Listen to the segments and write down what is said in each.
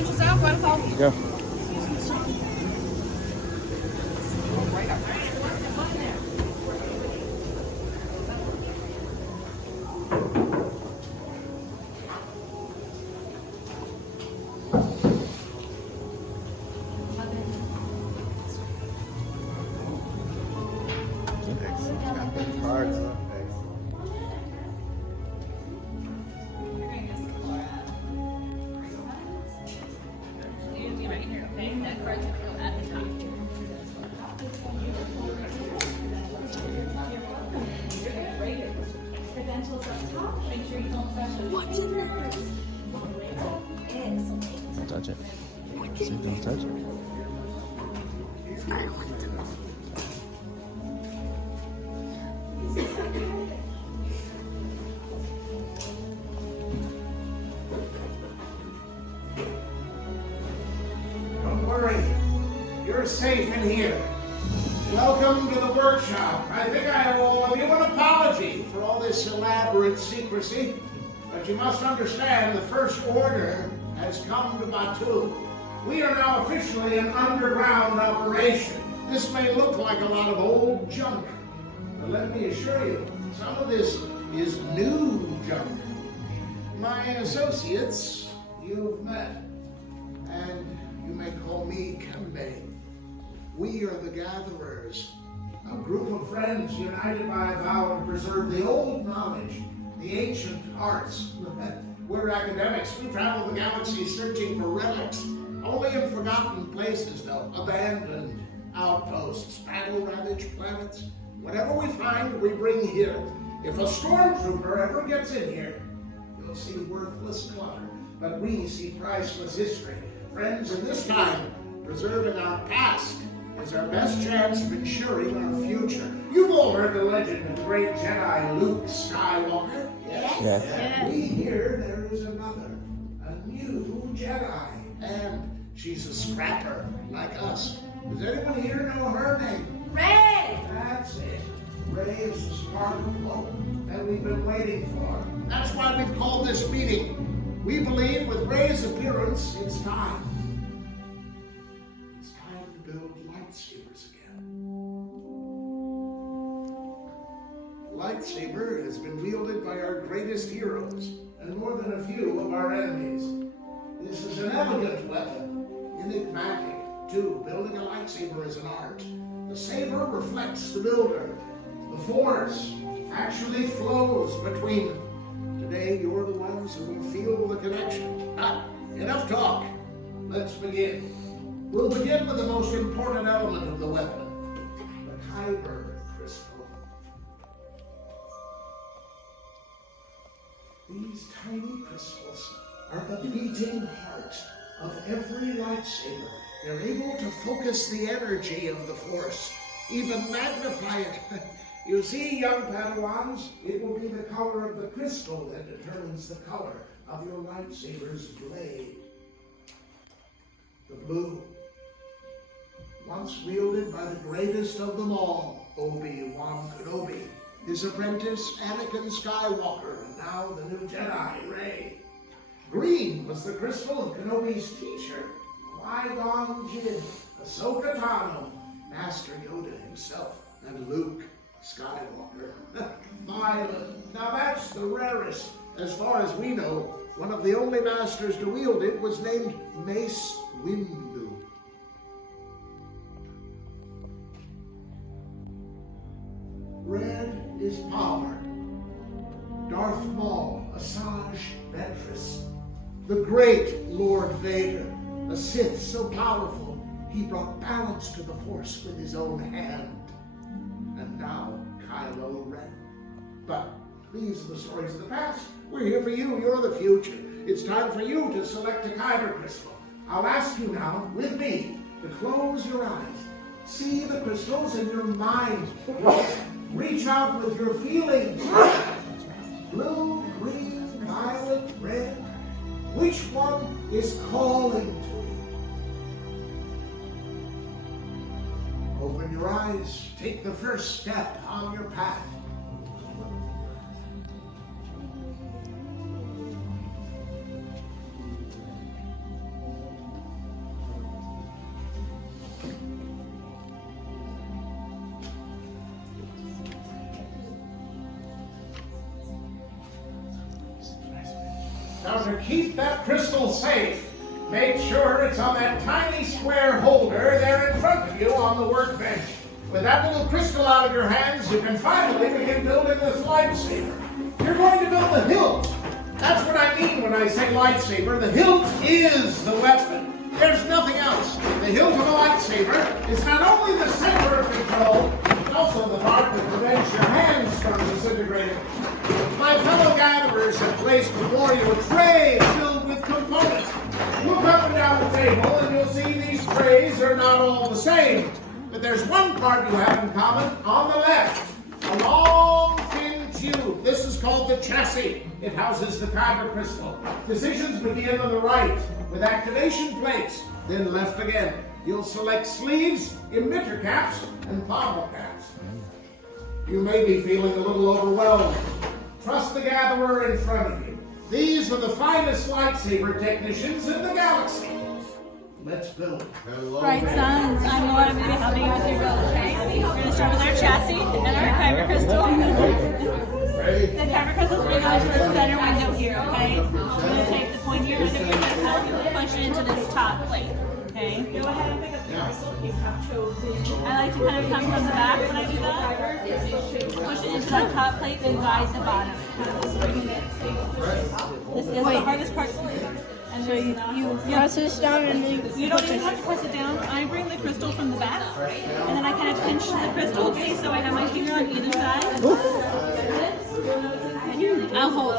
Go. Don't touch it. See, don't touch it. Don't worry, you're safe in here. Welcome to the workshop. I think I owe all of you an apology for all this elaborate secrecy, but you must understand the First Order has come to Baatu. We are now officially an underground operation. This may look like a lot of old junk, but let me assure you, some of this is new junk. My associates, you've met, and you may call me Kembe. We are the Gatherers, a group of friends united by a vow to preserve the old knowledge, the ancient arts. We're academics. We travel the galaxy searching for relics, only in forgotten places though, abandoned outposts, battle-ravaged planets. Whatever we find, we bring here. If a stormtrooper ever gets in here, you'll see worthless clutter, but we see priceless history. Friends, in this time, preserving our past is our best chance of ensuring our future. You've all heard the legend of the great Jedi Luke Skywalker. Yes. We hear there is another, a new Jedi, and she's a scrapper like us. Does anyone here know her name? Rey! That's it. Rey is the spark of hope that we've been waiting for. That's why we've called this meeting. We believe with Rey's appearance, it's time. It's time to build lightsabers again. Lightsaber has been wielded by our greatest heroes and more than a few of our enemies. This is an elegant weapon, enigmatic too. Building a lightsaber is an art. The saber reflects the builder. The Force actually flows between them. Today, you're the ones who will feel the connection. Enough talk. Let's begin. We'll begin with the most important element of the weapon, the Kyber crystal. These tiny crystals are the beating heart of every lightsaber. They're able to focus the energy of the Force, even magnify it. You see, young Padawans, it will be the color of the crystal that determines the color of your lightsaber's blade. The blue, once wielded by the greatest of them all, Obi-Wan Kenobi, his apprentice Anakin Skywalker, and now the new Jedi, Rey. Green was the crystal of Kenobi's teacher, Qui-Gon Jinn, Ahsoka Tano, Master Yoda himself, and Luke Skywalker. Violet, now that's the rarest. As far as we know, one of the only masters to wield it was named Mace Windu. Red is power. Darth Maul, Asajj Ventress, the great Lord Vader, a Sith so powerful he brought balance to the Force with his own hand. And now, Kylo Ren. But these are the stories of the past. We're here for you. You're the future. It's time for you to select a Kyber crystal. I'll ask you now, with me, to close your eyes. See the crystals in your mind. Reach out with your feelings. Blue, green, violet, red. Which one is calling to you? Open your eyes. Take the first step on your path. Now to keep that crystal safe, make sure it's on that tiny square holder there in front of you on the workbench. With that little crystal out of your hands, you can finally begin building this lightsaber. You're going to build the hilt. That's what I mean when I say lightsaber. The hilt is the weapon. There's nothing else. The hilt of a lightsaber is not only the center of control, but also the part that prevents your hands from disintegrating. My fellow gatherers have placed before you a tray filled with components. Look up and down the table and you'll see these trays are not all the same. But there's one part you have in common on the left. A long, thin tube. This is called the chassis. It houses the kyber crystal. Decisions begin on the right with activation plates. Then left again. You'll select sleeves, emitter caps, and pommel caps. You may be feeling a little overwhelmed. Trust the gatherer in front of you. These are the finest lightsaber technicians in the galaxy. Let's build. Right, sons. I'm Laura. I'm going to be helping you with your build, okay? We're going to start with our chassis and our kyber crystal. The kyber crystal is going to go into the center window here, okay? We're going to take the pointier end of your knuckle and push it into this top plate, okay? Go ahead and pick up the crystal you have chosen. I like to kind of come from the back when I do that. Push it into that top plate and guide the bottom. This is the hardest part. And so you press this down and you don't even have to press it down. I bring the crystal from the back and then I kind of pinch the crystal. See, so I have my finger on either side. I'll hold.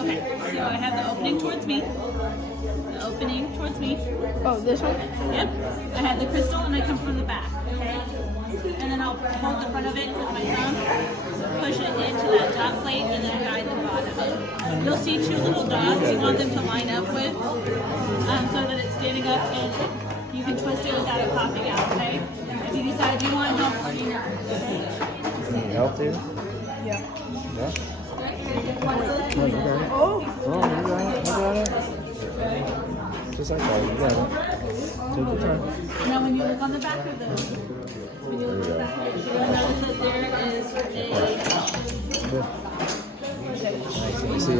Okay, so I have the opening towards me. The opening towards me. Oh, this one? Yep. I have the crystal and I come from the back. Okay. And then I'll hold the front of it with my thumb, push it into that top plate, and then guide the bottom. You'll see two little dots you want them to line up with, so that it's standing up and you can twist it without it popping out, okay? If you decide you want help or you not. Need help, dude? Yeah. Yeah? Oh! Oh, you got it. Just like that, you got it. Take your time. Now when you look on the back of those, when you look on the back of those, you'll notice that there is a Good. Nice. See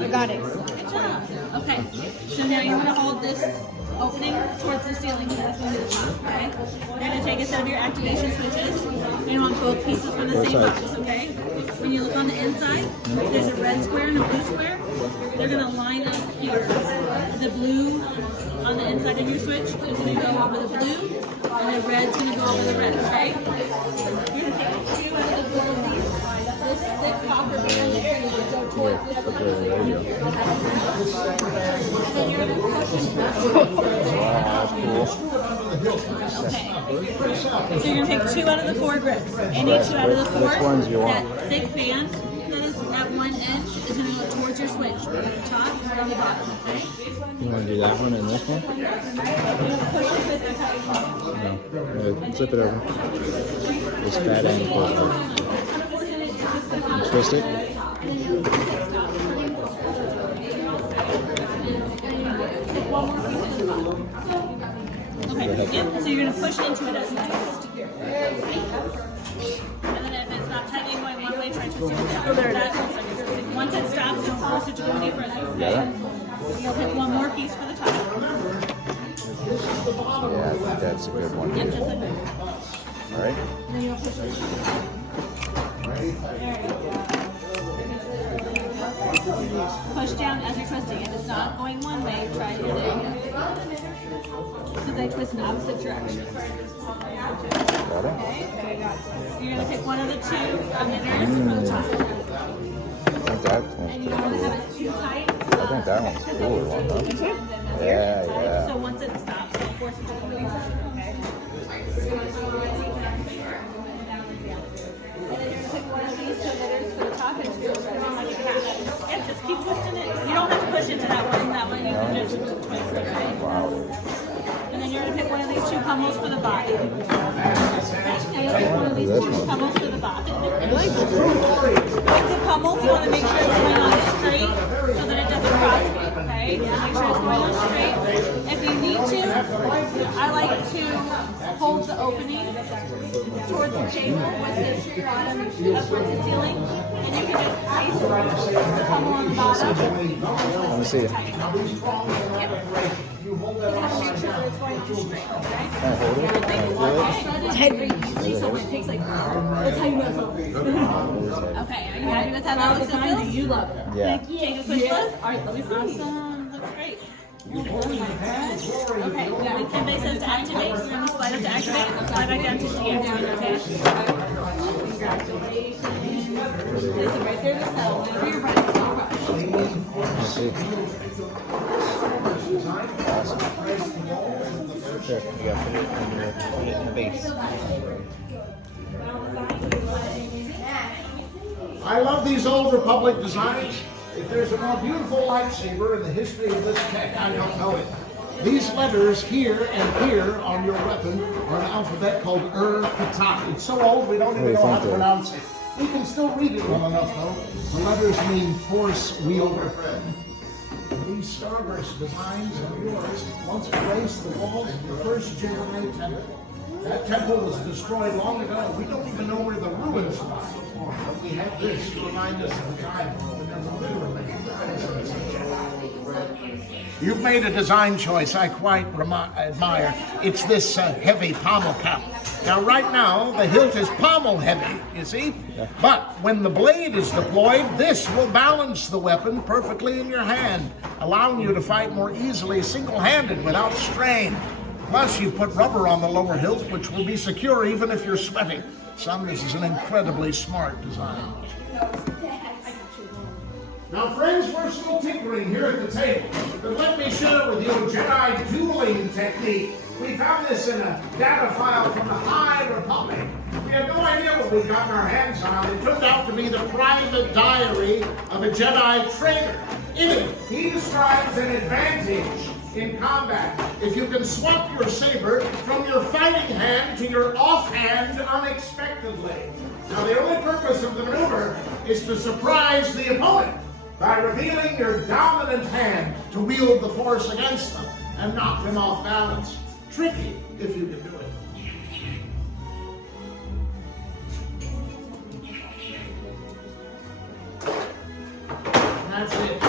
I got it. Okay, so now you want to hold this opening towards the ceiling, so that's going to be the top, okay? You're going to take a set of your activation switches. You want both pieces from the same box, okay? When you look on the inside, there's a red square and a blue square. They're going to line up here. The blue on the inside of your switch is going to go over the blue, and the red's going to go over the red, okay? You're going to take two out of the blue piece. This thick copper band there, and you go towards this one. there you go. And then you're going to push it. Wow, cool. Okay. So you're going to take two out of the four grips. Any two out of the four. Which ones do you want? That thick band that is at one edge is going to go towards your switch. From the top or the bottom, okay? You want to do that one and this one? You're going to push it with the No. Flip it over. This fat end goes over. And twist it. Okay, yep. So you're going to push into it as you twist. And then if it's not tightly going one way, try to twist it the other. Once it stops, don't force it to go any further, okay? You'll pick one more piece for the top. Yeah, I think that's a good one. Yep, that's a good one. All right. And then you'll push it. There you go. Push down as you're twisting. If it's not going one way, try it again. Because they twist in opposite directions. Got it? Okay. You're going to pick one of the two emitters for the top. I think that And one's you pretty don't want to cool. have it too tight. I think that one's a cooler one, though. Yeah, yeah. So once it stops, don't force it to go any further, okay? And then you're going to pick one of these two emitters for the top and twist it around like a cat. Yeah, just keep twisting it. You don't have to push into that one. That one you can just twist, okay? Wow. And then you're going to pick one of these two pummels for the bottom. And you'll pick one of these two pummels for the bottom. Like the pummels, you want to make sure it's going on straight so that it doesn't cross you, okay? okay? So make sure it's going on straight. If you need to, I like to hold the opening towards the table with the bottom up towards the ceiling, and you can just ice the pummel on the bottom. Let me see it. You have to make sure that it's going on straight, okay? Can I hold it? Can I feel it? It's heavy. So it takes like, that's how you know it's over. Okay, are you happy with how that looks and feels? You love it. Yeah. Take a quick look. Alright, let me see. Awesome. Looks great. Okay, we got 10 bases to activate. So we're going to slide up to activate and slide back down to deactivate, okay? Congratulations. Place it right there to settle. Whenever you're ready. No rush. Let's see. Awesome. Sure, you gotta put it in the base. I love these old Republic designs. If there's a more beautiful lightsaber in the history of this tech, I don't know it. These letters here and here on your weapon are an alphabet called Kata. It's so old we don't even know how to pronounce it. We can still read it well enough though. The letters mean force wielder. These Starburst designs of yours once graced the walls of the first Jedi temple. That temple was destroyed long ago. We don't even know where the ruins lie. But we have this to remind us of the time when there were literally thousands of Jedi. You've made a design choice I quite admire. It's this heavy pommel cap. Now, right now, the hilt is pommel heavy, you see? But when the blade is deployed, this will balance the weapon perfectly in your hand, allowing you to fight more easily single-handed without strain. Plus, you put rubber on the lower hilt, which will be secure even if you're sweating. Son, this is an incredibly smart design. Now, friends, we're still tinkering here at the table, but let me share with you a Jedi dueling technique. We found this in a data file from the High Republic. We had no idea what we'd gotten our hands on. It turned out to be the private diary of a Jedi trainer. In it, he describes an advantage in combat if you can swap your saber from your fighting hand to your offhand unexpectedly. Now, the only purpose of the maneuver is to surprise the opponent by revealing your dominant hand to wield the force against them and knock them off balance. Tricky, if you can do it. That's it.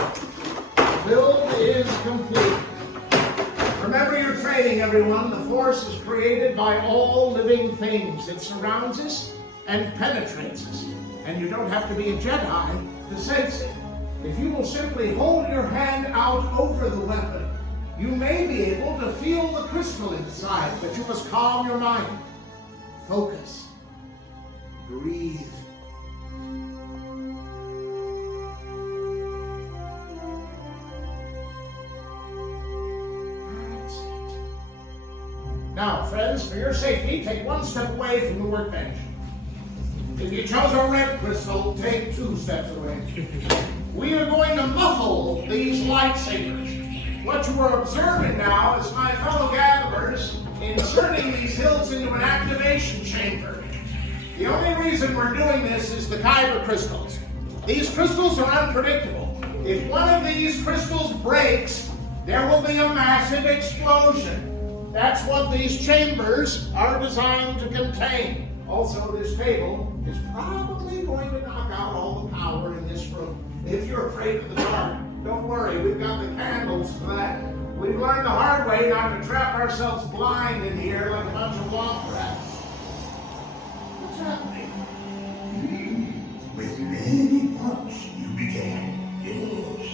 Build is complete. Remember your training, everyone. The Force is created by all living things. It surrounds us and penetrates us. And you don't have to be a Jedi to sense it. If you will simply hold your hand out over the weapon, you may be able to feel the crystal inside, but you must calm your mind. Focus. Breathe. That's it. Now, friends, for your safety, take one step away from the workbench. If you chose a red crystal, take 2 steps away. We are going to muffle these lightsabers. What you are observing now is my fellow gatherers inserting these hilts into an activation chamber. The only reason we're doing this is the kyber crystals. These crystals are unpredictable. If one of these crystals breaks, there will be a massive explosion. That's what these chambers are designed to contain. Also, this table is probably going to knock out all the power in this room. If you're afraid of the dark, don't worry, we've got the candles for that. We've learned the hard way not to trap ourselves blind in here like a bunch of womp rats. What's happening? With many parts you began, yes.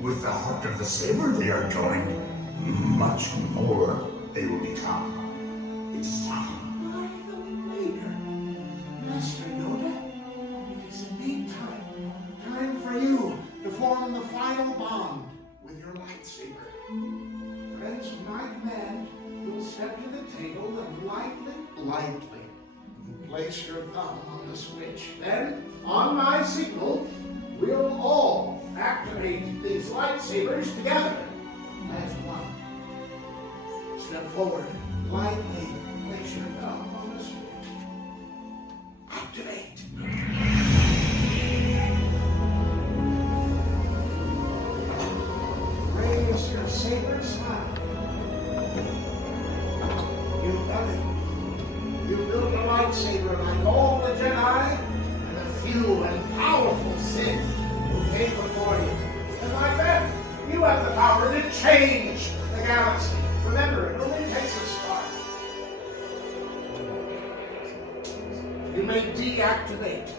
With the heart of the saber they are joined. Much more they will become. It's time. Master Yoda, it is indeed time. Time for you to form the final bond with your lightsaber. Friends, with my command, you'll step to the table and lightly, place your thumb on the switch. Then, on my signal, we'll all activate these lightsabers together as one. Step forward, lightly place your thumb on the switch. Activate. Raise lightsabers now. You've done it. You built a lightsaber like all the Jedi and a few and powerful Sith who came before you. And like that, you have the power to change the galaxy. Remember, it only takes a spark. You may deactivate.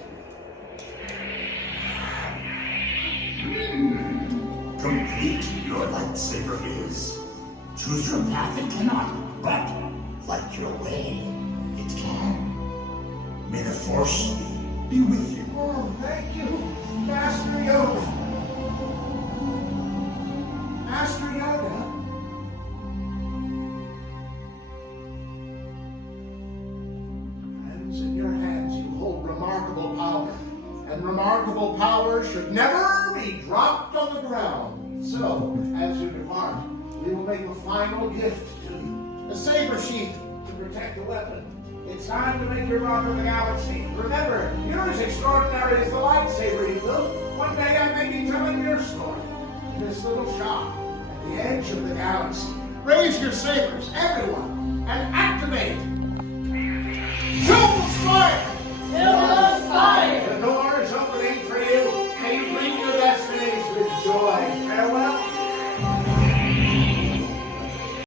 Complete your lightsaber is. Choose your path it cannot, but light your way it can. May the Force be with you. Oh, thank you, Master Yoda. Master Yoda. Friends, in your hands you hold remarkable power. And remarkable power should never be dropped on the ground. So, as you depart, we will make a final gift to you. A saber sheath to protect the weapon. It's time to make your mark on the galaxy. Remember, you're as extraordinary as the lightsaber you built. One day I may be telling your story in this little shop at the edge of the galaxy. Raise your sabers, everyone, and activate. Shoot!